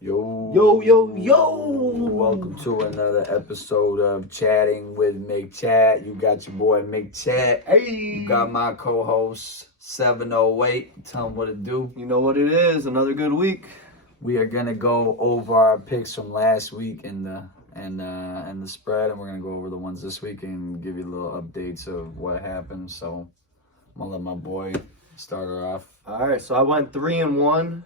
Yo. Yo, yo, yo. Welcome to another episode of Chatting with MickChat. You got your boy MickChat. Hey. You got my co-host 708. Tell him what to do. You know what it is. Another good week. We are gonna go over our picks from last week and the spread, and we're gonna go over the ones this week and give you little updates of what happened. So I'm gonna let my boy start her off. All right, so I went 3-1.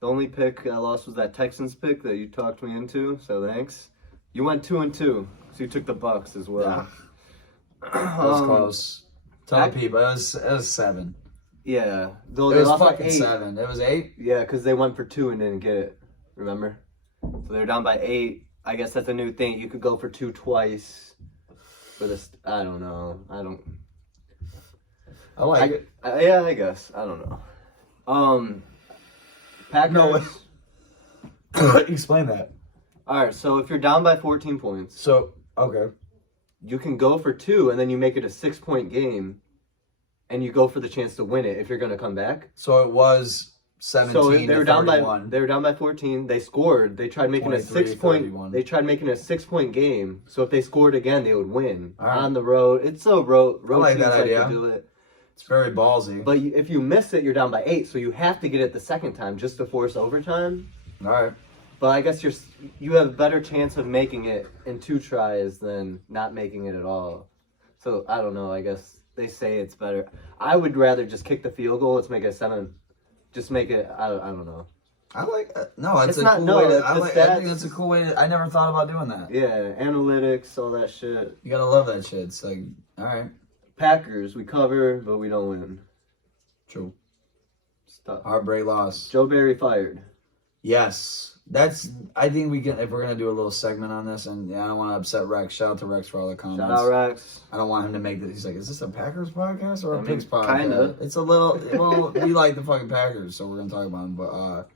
The only pick I lost was that Texans pick that you talked me into, so thanks. You went 2-2, so you took the Bucks as well. Yeah. It was close. Tell the people, it was 7. Yeah. Though It they was lost by fucking 8. 7. It was 8? Yeah, because they went for 2 and didn't get it. Remember? So they're down by 8. I guess that's a new thing. You could go for 2 twice. I don't know. I like it. Yeah, I guess. I don't know. Packers. No. Explain that. All right, so if you're down by 14 points, So, okay. you can go for 2, and then you make it a 6-point game, and you go for the chance to win it if you're going to come back. So it was 17 So they were to down 31. by 14. They scored. They tried making a 6-point. They tried making a 6-point game. So if they scored again, they would win on the road. It's so road like teams that like idea. to do it. It's very ballsy. But if you miss it, you're down by 8. So you have to get it the second time just to force overtime. All right. But I guess you have a better chance of making it in 2 tries than not making it at all. So I don't know. I guess they say it's better. I would rather just kick the field goal. Let's make it 7. Just make it. I don't know. I like no. It's a not- cool no, way to. the I stats- think that's a cool way to. I never thought about doing that. Yeah, analytics, all that shit. You gotta love that shit. It's like, all right, Packers, we cover, but we don't win. true. Stuff. Heartbreak loss. Joe Barry fired. Yes, that's. I think we can. If we're gonna do a little segment on this, and I don't want to upset Rex. Shout out to Rex for all the comments. Shout out Rex. I don't want him to make this. He's like, is this a Packers podcast or a I mean, Pigs podcast? kinda. It's a little. Well, we like the fucking Packers, so we're gonna talk about them. But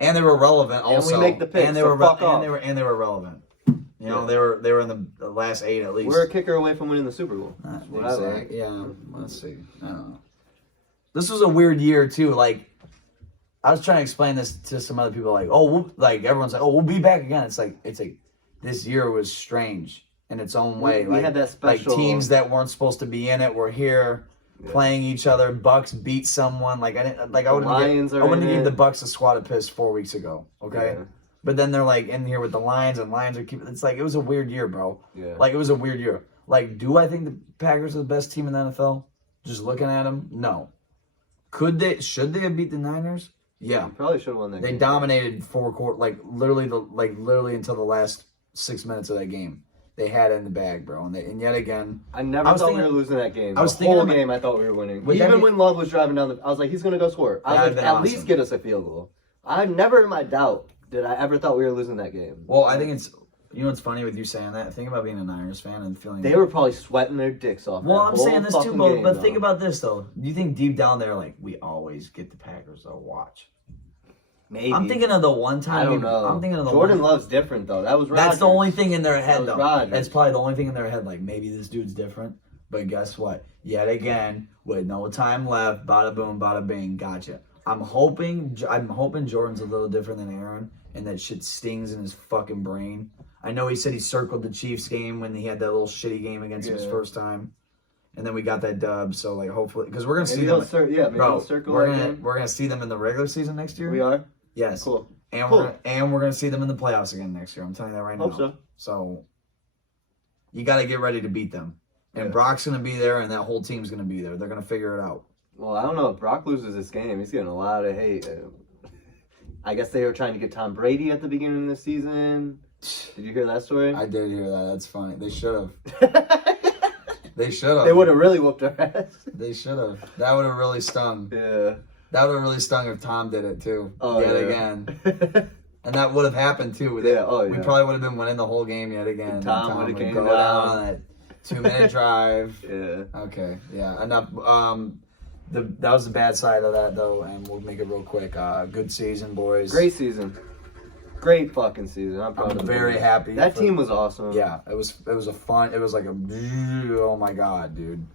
and they were relevant also. we make the picks, and they so were fuck off. and they were relevant. You know, they were in the last 8 at least. We're a kicker away from winning the Super Bowl. Not That's what I like. exact- Yeah, let's see. I don't know. This was a weird year too. Like, I was trying to explain this to some other people. Like, like everyone's like, oh, we'll be back again. It's like this year was strange in its own way. We had that special- like teams that weren't supposed to be in it were here playing each other. Bucks beat someone. Like I wouldn't give the Bucks a swat at piss 4 weeks ago. Okay. Yeah. But then they're like in here with the Lions, and Lions are keeping. It's like it was a weird year, bro. Yeah. Like it was a weird year. Like, do I think the Packers are the best team in the NFL? Just looking at them, no. Could they? Should they have beat the Niners? Yeah. You probably should have won that They game. dominated 4 quarters, like literally until the last 6 minutes of that game. They had it in the bag, bro. And yet again, I never thought we were losing that game. I was the thinking whole about- game, I thought we were winning. Would that Even be- when Love was driving down I was like, he's going to go score. I was That'd like, been at least awesome. get us a field goal. I never in my doubt did I ever thought we were losing that game. well, I think it's. You know what's funny with you saying that? Think about being a Niners fan and feeling. They were probably sweating their dicks off. Well, that I'm whole saying this too, fucking but, game, but though. think about this though. Do you think deep down there, like, we always get the Packers to watch? Maybe. I'm thinking of the one time. I don't know. I'm thinking of the Jordan one, Love's different though. That was Rodgers. That's the only thing in their head, That was though. Rodgers. That's probably the only thing in their head. Like, maybe this dude's different. But guess what? Yet again, with no time left, bada boom, bada bing, gotcha. I'm hoping Jordan's a little different than Aaron, and that shit stings in his fucking brain. I know he said he circled the Chiefs game when he had that little shitty game against him his first time, and then we got that dub. So like, hopefully, because we're gonna see them. Maybe he'll Bro, circle we're again. gonna see them in the regular season next year. We are? Yes. Cool. And Cool. we're gonna see them in the playoffs again next year. I'm telling you that right now. Hope so. So you got to get ready to beat them. And Yeah. Brock's gonna be there, and that whole team's gonna be there. They're gonna figure it out. Well, I don't know. If Brock loses this game, he's getting a lot of hate. I guess they were trying to get Tom Brady at the beginning of the season. Did you hear that story? I did hear that. That's funny. They should have. They should have. They would have really whooped our ass. They should have. That would have really stung. Yeah. That would have really stung if Tom did it too. Oh, yet yeah. again. And that would have happened too. Yeah, oh, We yeah. probably would have been winning the whole game yet again. And Tom would've would came go down. on that 2-minute drive. Yeah. Okay, yeah, enough. That was the bad side of that though, and we'll make it real quick. Good season, boys. Great season. Great fucking season. I'm proud of them. very happy. That team was awesome. Yeah, it was a fun. It was like a oh my god, dude.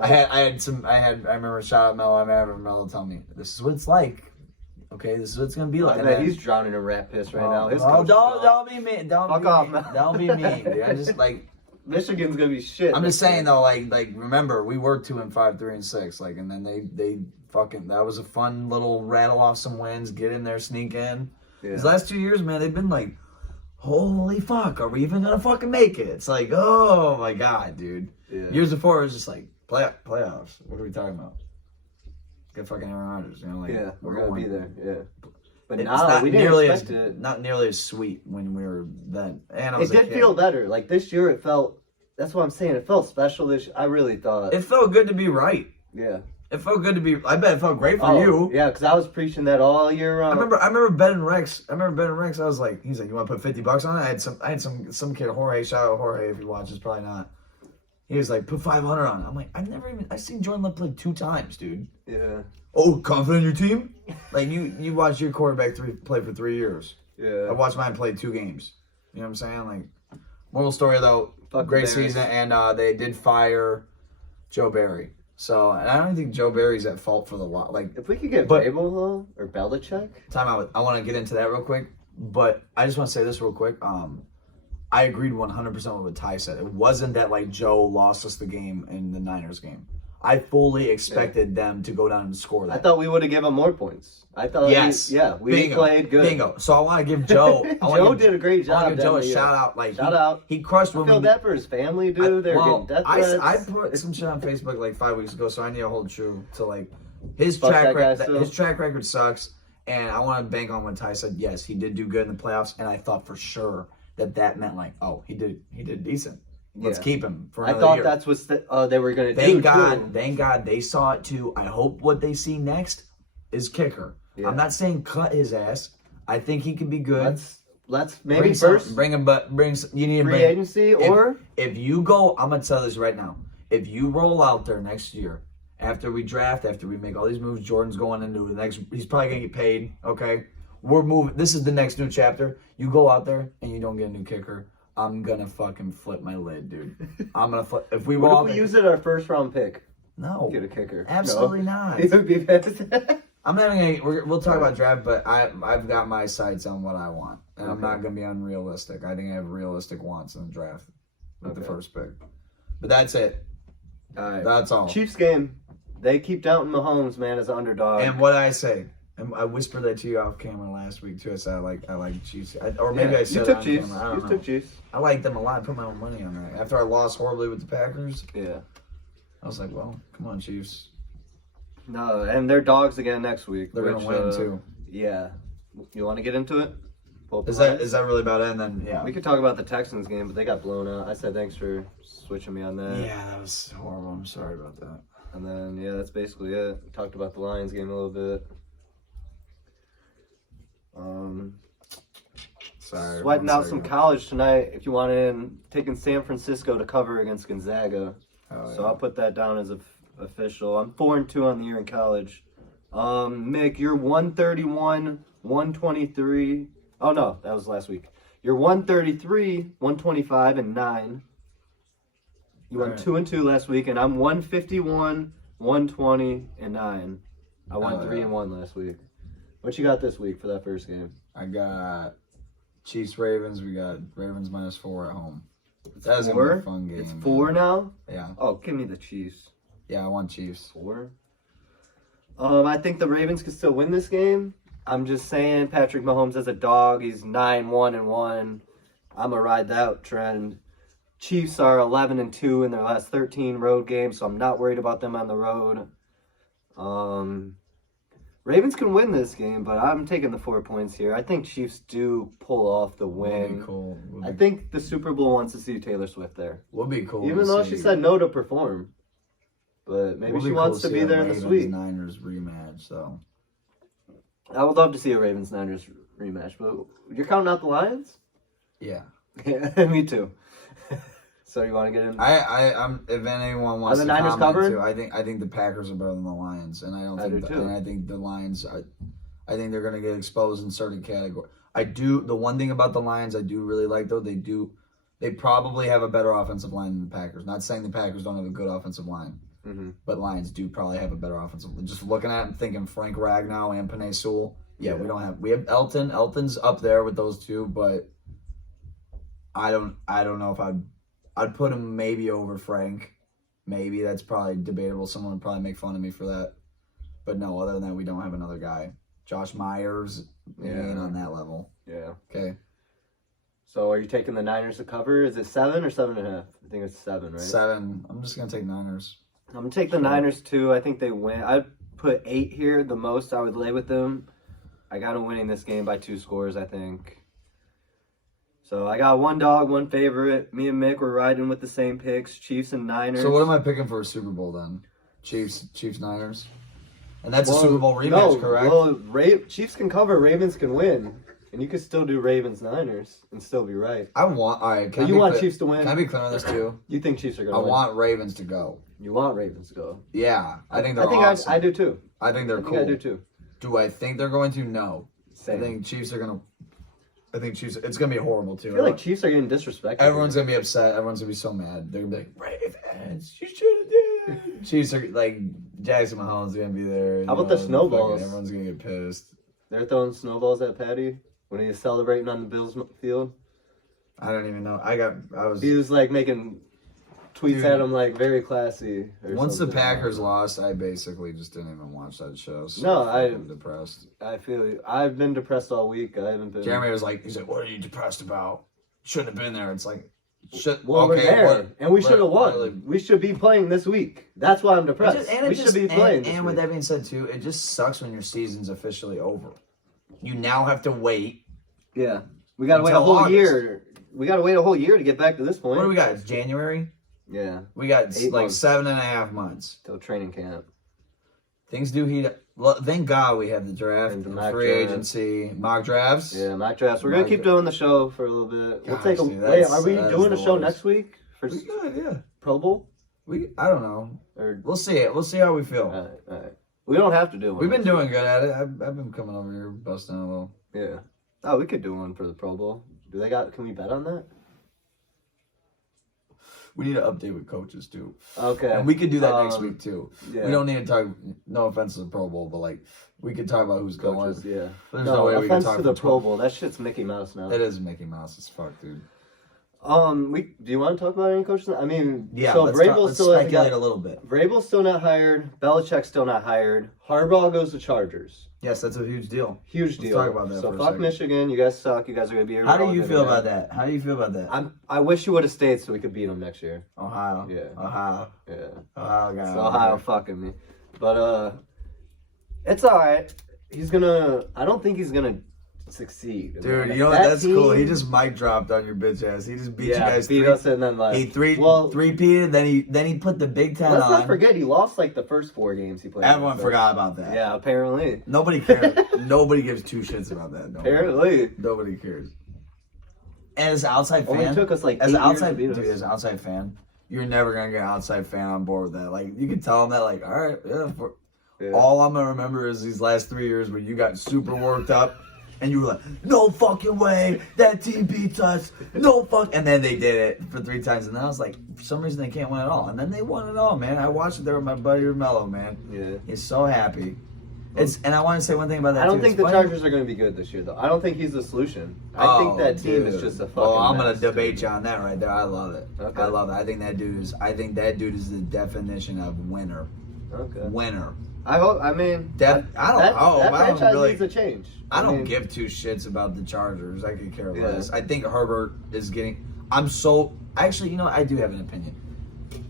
I remember shout out Mel. I remember Mel tell me this is what it's like Okay, this is what it's gonna be like. I bet he's drowning in rat piss right now. His Oh, coach is gone. don't be mean. Fuck off, man. Don't be mean, dude. I just like. Michigan's gonna be shit. I'm just saying though, like remember we were 2-5, 3-6, like, and then they fucking that was a fun little rattle off some wins, get in there, sneak in. Yeah. These last 2 years, man, they've been like, holy fuck, are we even gonna fucking make it? It's like, oh my god, dude. Yeah. Years before it was just like playoffs. What are we talking about? Get fucking Aaron Rodgers, you know, like Yeah, we're gonna be there. Yeah. But it's now not we didn't nearly expect as it. not nearly as sweet when we were then. And I was It did feel better. Like this year, it felt. That's what I'm saying. It felt special. I really thought. It felt good to be right. Yeah. It felt good to be. I bet it felt great for Oh, you. Yeah, because I was preaching that all year round. I remember Ben and Rex. I was like, he's like, you want to put $50 on it? I had some kid, Jorge. Shout out Jorge if he watches, probably not. He was like, put 500 on it. I'm like, I've seen Jordan Love play 2 times, dude. Yeah. Oh, confident in your team? Like you watched your quarterback play for 3 years. Yeah. I watched mine play 2 games. You know what I'm saying? Like, moral story though, Fuck great the Bears. season, and they did fire Joe Barry. So, and I don't think Joe Barry's at fault for the lot. Like, If we could get But- Vrabel though, or Belichick. time out. I want to get into that real quick, but I just want to say this real quick. I agreed 100% with what Ty said. It wasn't that like Joe lost us the game in the Niners game. I fully expected them to go down and score that. I thought we would have given him more points. I thought. Yes. We Bingo. played good. Bingo. So I want to give Joe. Joe did a great I want job. to give Joe a that year. shout out. Like Shout out. He crushed I when feel we. that for his family, dude. They're getting death threats. I put some shit on Facebook like 5 weeks ago, so I need to hold true to like his Fuck track that guy record. still. His track record sucks, and I want to bank on what Ty said. Yes, he did do good in the playoffs, and I thought for sure that meant like, oh, he did decent. Let's Yeah. keep him for I another thought year. that's what they were gonna do. Thank God they saw it too. I hope what they see next is kicker. Yeah. I'm not saying cut his ass. I think he can be good. Let's maybe first bring him, but you need to free bring agency or if you go. I'm gonna tell this right now. If you roll out there next year after we draft, after we make all these moves, Jordan's going into the next. He's probably gonna get paid. Okay, we're moving. This is the next new chapter. You go out there and you don't get a new kicker. I'm gonna fucking flip my lid, dude. I'm gonna flip. If we roll what if we use it our first round pick? no, Get a kicker. absolutely not. It would be best. I'm not even gonna. We'll talk about draft, but I've got my sights on what I want, and I'm Okay. not gonna be unrealistic. I think I have realistic wants in the draft with the Okay. first pick. But that's it. All right. That's all. Chiefs game. They keep doubting Mahomes, man, as an underdog. And what I say, and I whispered that to you off camera last week too. I said I like Chiefs, or maybe Yeah, I said you it took on Chiefs. camera. I don't You know. took Chiefs. I like them a lot. I put my own money on that. After I lost horribly with the Packers, Yeah. I was like, well, come on, Chiefs. No, and they're dogs again next week. They're gonna win too. Yeah. You want to get into it? Both Is lines? that really about it? And then yeah. We could talk about the Texans game, but they got blown out. I said thanks for switching me on that. Yeah, that was horrible. I'm sorry about that. And then, yeah, that's basically it. Talked about the Lions game a little bit. Sorry. Sweating one out some second. college tonight if you want in. Taking San Francisco to cover against Gonzaga. Oh, So yeah. I'll put that down as official. I'm 4-2 on the year in college. Mick, you're 131, 123. Oh no, that was last week. You're 133, 125, and 9. You won Alright. 2-2 last week, and I'm 151, 120, and 9. I won Oh, 3-1 last week. What you got this week for that first game? I got Chiefs Ravens. We got Ravens -4 at home. That's gonna be Four? a fun game. It's man. 4 now? Yeah, Oh, give me the Chiefs. yeah. I want Chiefs. 4. I think the Ravens can still win this game. I'm just saying, Patrick Mahomes as a dog, he's 9-1-1. I'm gonna ride that trend. Chiefs are 11-2 in their last 13 road games, so I'm not worried about them on the road. Ravens can win this game, but I'm taking the 4 points here. I think Chiefs do pull off the Would be win. cool. I think the Super Bowl wants to see Taylor Swift there, would be cool. even to though see. she said no to perform. But maybe Would she be wants cool to be see a there in the Ravens suite. Niners rematch. So I would love to see a Ravens Niners rematch, but you're counting out the Lions? yeah, Yeah, me too. So you want to get in? I'm. If anyone wants Are the to Niners comment covering? too, I think the Packers are better than the Lions, and I don't I think. do too. And I think the Lions. I think they're gonna get exposed in certain categories. I do. The one thing about the Lions I do really like though, they probably have a better offensive line than the Packers. Not saying the Packers don't have a good offensive line. Mm-hmm. But Lions do probably have a better offensive. Just looking at it and thinking Frank Ragnow and Penei Sewell, Yeah, we have Elton. Elton's up there with those two, but I don't know if I'd put him maybe over Frank. Maybe that's probably debatable. Someone would probably make fun of me for that. But no, other than that, we don't have another guy. Josh Myers ain't on that level. Yeah. Okay. So are you taking the Niners to cover? Is it 7 or 7.5? I think it's 7, right? 7. I'm just gonna take Niners. I'm gonna take the Niners too. I think they win. I'd put 8 here. The most I would lay with them. I got them winning this game by 2 scores, I think. So I got one dog, one favorite. Me and Mick were riding with the same picks, Chiefs and Niners. So what am I picking for a Super Bowl then? Chiefs, Niners, and that's a Super Bowl rematch, correct? Well, Chiefs can cover, Ravens can win, and you could still do Ravens Niners and still be right. All right. But you want Chiefs to win? Can I be clear on this too? You think Chiefs are gonna win? I want Ravens to go. You want Ravens to go? Yeah, I think they're awesome. I do too. I think they're cool. I do too. Do I think they're going to? No. Same. I think Chiefs are gonna. I think Chiefs. It's gonna be horrible too. I feel like Chiefs are getting disrespected. Everyone's gonna be upset. Everyone's gonna be so mad. They're gonna be like, Ravens, you should have did. Chiefs are like Jackson Mahomes gonna be there. How about the snowballs? Everyone's gonna get pissed. They're throwing snowballs at Patty when he was celebrating on the Bills field. I don't even know. He was like making tweets at him like very classy. Once the Packers lost, I basically just didn't even watch that show. So no, I'm depressed. I feel you. I've been depressed all week. I haven't been. Jeremy was like, "What are you depressed about? Shouldn't have been there." It's like, we're there, and we should have won. We should be playing this week. That's why I'm depressed. We should be playing. And with that being said, too, it just sucks when your season's officially over. You now have to wait. Yeah, we gotta wait a whole year. We gotta wait a whole year to get back to this point. What do we got? It's January. Yeah. We got 8 like months. 7.5 months. Till training camp. Things do heat up. Well, thank God we have the draft, And the the mock free draft. agency, mock drafts. Yeah, mock drafts. We're going to keep doing the show for a little bit. We'll Gosh, take a dude, wait, that's are we doing the a show worst. next week for We could, yeah. Pro Bowl? I don't know. Or We'll see it. We'll see how we feel. all right. We don't have to do one. We've been next doing good at it. I've been coming over here busting a little. week. Yeah. Oh, we could do one for the Pro Bowl. Can we bet on that? We need to update with coaches too. Okay. And we could do that next week too. Yeah. We don't need to talk. No offense to the Pro Bowl, but like we could talk about who's Coaches, going. yeah. There's no way we can offense talk to the for Pro 12. Bowl. That shit's Mickey Mouse now. That is Mickey Mouse as fuck, dude. Do you want to talk about any coaches? I mean, Yeah. so let's Vrabel's still speculate a little bit. Vrabel's still not hired. Belichick's still not hired. Harbaugh goes to Chargers. Yes, that's a huge deal. Huge deal. talk about that So for a fuck second. Michigan. You guys suck. You guys are gonna be. How do you irrelevant feel again. about that? How do you feel about that? I wish you would have stayed so we could beat them next year. Ohio. Yeah. Ohio. Yeah. Ohio guy. It's Ohio fucking me. But it's alright. I don't think he's gonna succeed. Dude, Man, you know what? That's team- cool. He just mic dropped on your bitch ass. He just beat you guys beat us and then like He well, three-peated, then he put the Big Ten let's on. not forget he lost like the first 4 games he played. Everyone against us. forgot about that. Yeah, apparently. Nobody cares. Nobody gives 2 shits about that. Apparently. Nobody cares. As an outside fan, Only took us like 8 as an years outside to beat us. dude, as an outside fan, you're never gonna get an outside fan on board with that. Like you can tell them that, like, all right, yeah. Yeah. All I'm gonna remember is these last 3 years where you got super worked up. And you were like, no fucking way, that team beats us, no fuck. And then they did it for 3 times. And then I was like, for some reason they can't win it all. And then they won it all, man. I watched it there with my buddy Romello, man. Yeah. He's so happy. And I want to say one thing about that I don't too. think It's the funny. Chargers are going to be good this year, though. I don't think he's the solution. I think that team is dude. just a fucking Well, I'm gonna mess, debate dude. you on that right there. I love it. Okay. I love it. I think that dude is the definition of winner. Okay. Winner. I hope. I mean, I don't know. That I don't franchise really- needs a change. I don't mean, give 2 shits about the Chargers. I could care Yeah. less. I think Herbert is getting. Actually, you know, I do have an opinion.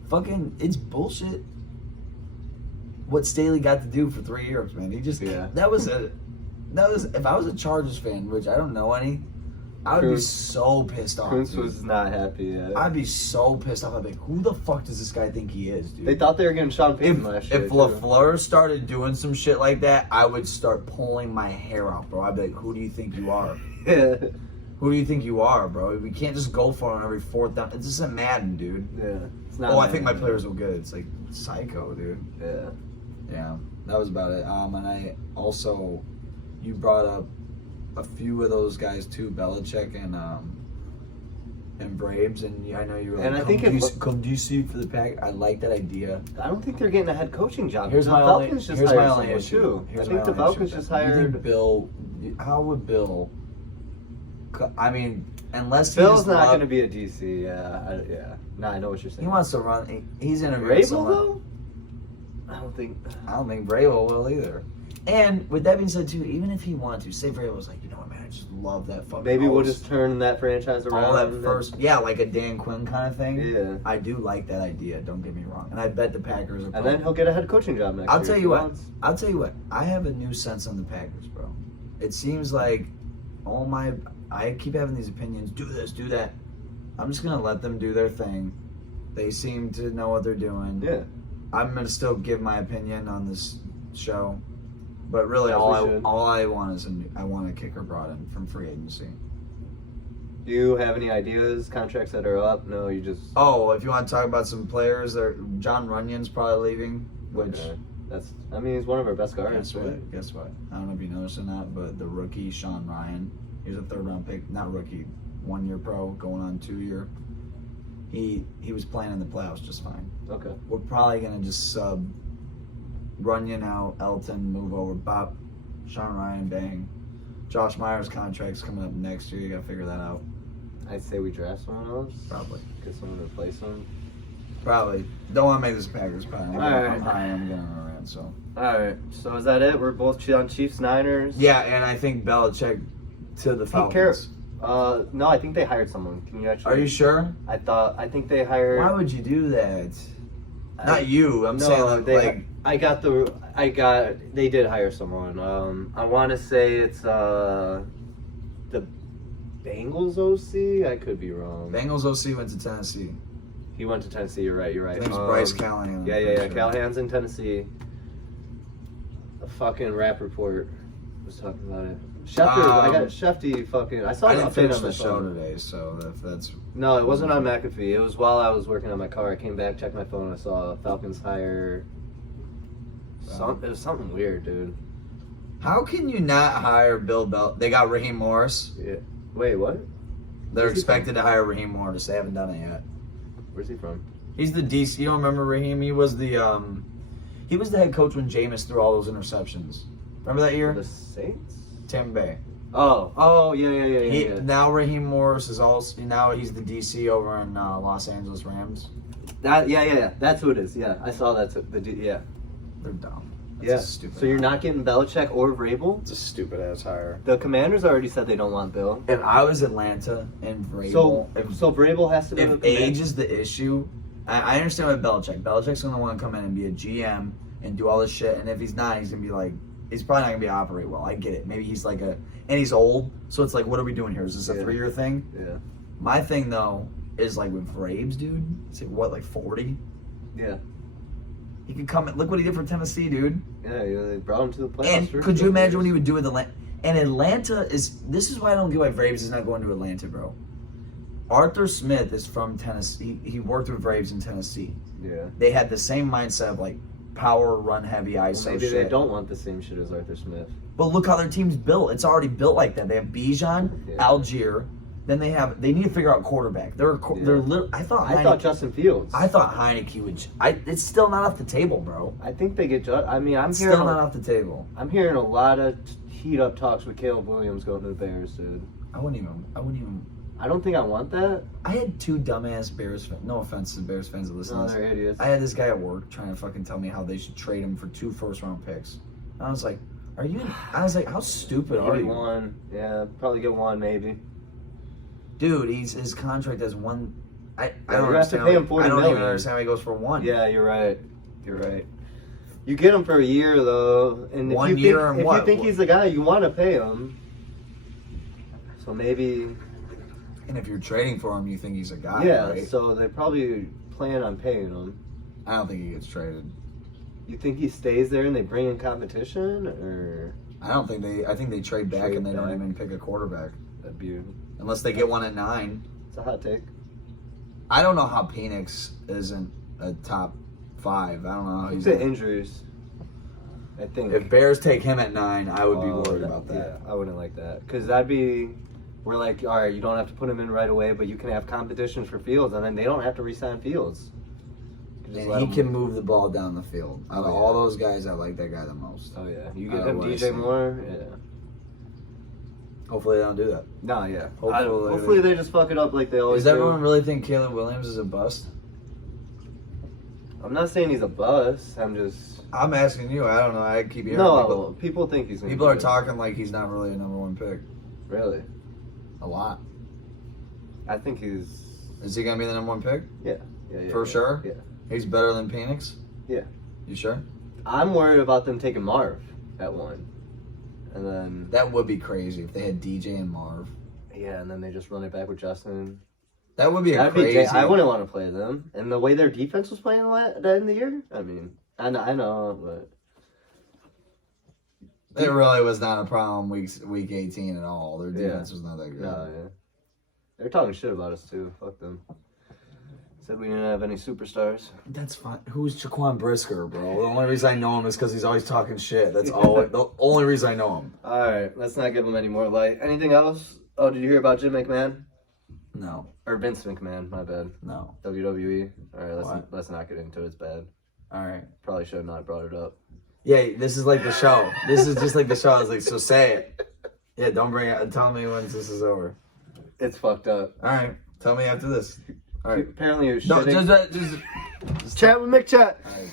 Fucking, it's bullshit. What Staley got to do for 3 years, man. He just. Yeah. That was. If I was a Chargers fan, which I don't know any, I would be Kuntz- so pissed off. Kuntz dude. was not happy yet. I'd be so pissed off. I'd be like, who the fuck does this guy think he is, dude? They thought they were getting Sean Payton last year. If too. LaFleur started doing some shit like that, I would start pulling my hair out, bro. I'd be like, who do you think you are? Yeah. Who do you think you are, bro? We can't just go for it on every 4th down. It's just a Madden, dude. Yeah. It's not. Oh, I think my bad. players were good. It's like psycho, dude. Yeah. Yeah, that was about it. And I also, you brought up a few of those guys too, Belichick and and Braves, and I know you were like, And I think come DC for the pack. I like that idea. I don't think they're getting a head coaching job. Here's the my Falcons only, just here's hired my only someone issue. too. Here's I my think the only Falcons issue. just You hired. think Bill? How would Bill? I mean, unless Bill's not going to be a DC. Yeah. No, I know what you're saying. He wants to run. He's interviewing Vrabel someone. though. I don't think Vrabel will either. And with that being said, too, even if he wanted to, say Vrabel was like, you know what, man, I just love that fucking. Maybe we'll host. just turn that franchise around. All that first, yeah, like a Dan Quinn kind of thing. Yeah. I do like that idea. Don't get me wrong, and I bet the Packers are. And then he'll get a head coaching job next year. I'll tell you what. I'll tell you what. I have a new sense on the Packers, bro. It seems like I keep having these opinions. Do this, do that. I'm just gonna let them do their thing. They seem to know what they're doing. Yeah. I'm gonna still give my opinion on this show, but really As we should. all I want is I want a kicker brought in from free agency. Do you have any ideas, contracts that are up? No, you just. Oh, if you want to talk about some players, John Runyon's probably leaving, which. Okay. He's one of our best guards. Guess what? I don't know if you noticed or not, but the rookie Sean Ryan, he was a 3rd round pick, not rookie, 1 year pro, going on 2 year. He was playing in the playoffs just fine. Okay. We're probably gonna just sub Runyon out, Elton move over, Bop, Sean Ryan, bang. Josh Myers' contract's coming up next year. You gotta figure that out. I'd say we draft someone else. Probably. Get someone to replace him. Probably. Don't want to make this Packers pie. I'm Alright. high. I'm getting on a rant. So. All right. So is that it? We're both on Chiefs, Niners. Yeah, and I think Belichick to the Falcons. cares? No, I think they hired someone. Can you actually? Are you sure? I think they hired. Why would you do that? Not you. I'm No, saying they. They did hire someone. I want to say it's the Bengals OC. I could be wrong. Bengals OC went to Tennessee. He went to Tennessee. You're right. I think it's Bryce Callahan. Yeah. Callahan's in Tennessee. The fucking rap report was talking about it. Schefter, I got Shefty fucking. I saw I an didn't update finish on my the show phone. today, so if that's. No, it wasn't on McAfee. It was while I was working on my car. I came back, checked my phone, I saw Falcons hire. It was something weird, dude. How can you not hire Bill Bell? They got Raheem Morris. Yeah. Wait, what? They're Where's he expected to hire Raheem Morris. They haven't done it yet. Where's he from? He's the DC. You don't remember Raheem? He was the head coach when Jameis threw all those interceptions. Remember that year? The Saints? Tampa Bay. Oh, yeah. Now Raheem Morris is also he's the DC over in Los Angeles Rams. Yeah. That's who it is. Yeah, I saw that. Yeah. They're dumb. Yeah. Stupid. So you're not getting Belichick or Vrabel? It's a stupid ass hire. The Commanders already said they don't want Bill. If I was Atlanta and Vrabel, So Vrabel has to be. if age is the issue, I understand with Belichick. Belichick's gonna want to come in and be a GM and do all this shit. And if he's not, he's gonna be like, he's probably not gonna be operate well. I get it. Maybe he's like and he's old, so it's like, what are we doing here? Is this a 3-year thing? Yeah. My thing though is like with Braves, dude. It's like 40. Yeah. He could come. Look what he did for Tennessee, dude. Yeah, they brought him to the playoffs. And could you imagine what he would do with Atlanta? And Atlanta is. This is why I don't get why Braves is not going to Atlanta, bro. Arthur Smith is from Tennessee. He worked with Braves in Tennessee. Yeah. They had the same mindset of like power, run heavy, ISO Maybe shit. they don't want the same shit as Arthur Smith. But look how their team's built. It's already built like that. They have Bijan, Algier. Then they need to figure out quarterback. They're I thought Justin Fields. I thought Heineke would. It's still not off the table, bro. I think they get. I'm hearing still not off the table. I'm hearing a lot of heat up talks with Caleb Williams going to the Bears, dude. I wouldn't even. I don't think I want that. I had 2 dumbass Bears fans. No offense to Bears fans that listen to this. They're idiots. I had this guy at work trying to fucking tell me how they should trade him for 2 first-round picks. And I was like, how stupid are you? One. Yeah, probably get one maybe. Dude, his contract has one. I don't you understand. Have to pay him $40 I don't million. even understand how he goes for 1. Yeah, you're right. You get him for a year though, and if you think he's the guy, you want to pay him. So maybe. And if you're trading for him, you think he's a guy, yeah, right? So they probably plan on paying him. I don't think he gets traded. You think he stays there and they bring in competition, or? I think they trade back and they don't even pick a quarterback. That'd be. Unless they get one at 9. It's a hot take. I don't know how Penix isn't a top 5. I don't know how he's. The injuries. I think. If Bears take him at 9, I would be worried about that. Yeah, I wouldn't like that because that'd be. we're like, all right, you don't have to put him in right away, but you can have competition for Fields, and then they don't have to re-sign Fields. And he can move the ball down the field. Out of all those guys, I like that guy the most. Oh yeah, you give him DJ Moore. Yeah. Hopefully they don't do that. No, yeah. Hopefully they just fuck it up like they always do. Does everyone really think Caleb Williams is a bust? I'm not saying he's a bust. I'm asking you. I don't know. I keep hearing people think he's. People are talking like he's not really a number one pick. Really? A lot. I think he's. Is he gonna be the number one pick? Yeah. For sure. Yeah. He's better than Penix. Yeah. You sure? I'm worried about them taking Marv at 1, and then that would be crazy if they had DJ and Marv. Yeah, and then they just run it back with Justin. That would be crazy. I wouldn't want to play them, and the way their defense was playing at the end of the year. I mean, I know, but it really was not a problem week 18 at all. Their defense was not that good. No, yeah. They're talking shit about us too. Fuck them. Said we didn't have any superstars. That's fine. Who's Jaquan Brisker, bro? The only reason I know him is because he's always talking shit. That's all. The only reason I know him. All right, let's not give him any more light. Anything else? Oh, did you hear about Jim McMahon? No. Or Vince McMahon? My bad. No. WWE. All right, let's not get into it. It's bad. All right. Probably should have not brought it up. Yeah, this is like the show. This is just like the show. I was like, so say it. Yeah, don't bring it. Tell me when this is over. It's fucked up. All right. Tell me after this. All right. Apparently it was no, shitting. just Chat with MickChat. All right.